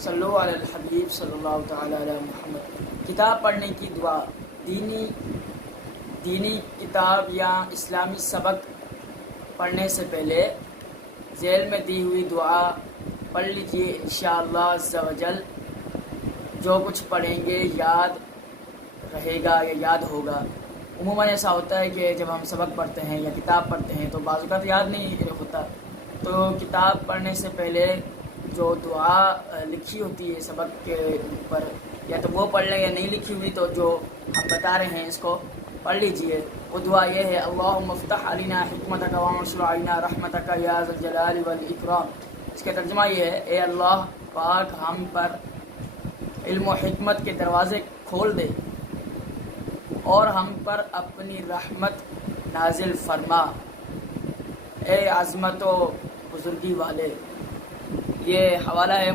صلو علی الحبیب صلی اللہ تعالی علی محمد۔ کتاب پڑھنے کی دعا، دینی کتاب یا اسلامی سبق پڑھنے سے پہلے ذیل میں دی ہوئی دعا پڑھ لیجیے، انشاءاللہ عز و جل جو کچھ پڑھیں گے یاد رہے گا یا یاد ہوگا۔ عموماً ایسا ہوتا ہے کہ جب ہم سبق پڑھتے ہیں یا کتاب پڑھتے ہیں تو بعض اوقات یاد نہیں ہوتا، تو کتاب پڑھنے سے پہلے جو دعا لکھی ہوتی ہے سبق کے اوپر یا تو وہ پڑھ لیں، یا نہیں لکھی ہوئی تو جو ہم بتا رہے ہیں اس کو پڑھ لیجئے۔ وہ دعا یہ ہے: اللہم افتح علینا حکمتک وانشر علینا رحمتک یا ذا الجلال والاکرام۔ اس کا ترجمہ یہ ہے: اے اللہ پاک ہم پر علم و حکمت کے دروازے کھول دے اور ہم پر اپنی رحمت نازل فرما، اے عظمت و بزرگی والے۔ یہ حوالہ ہے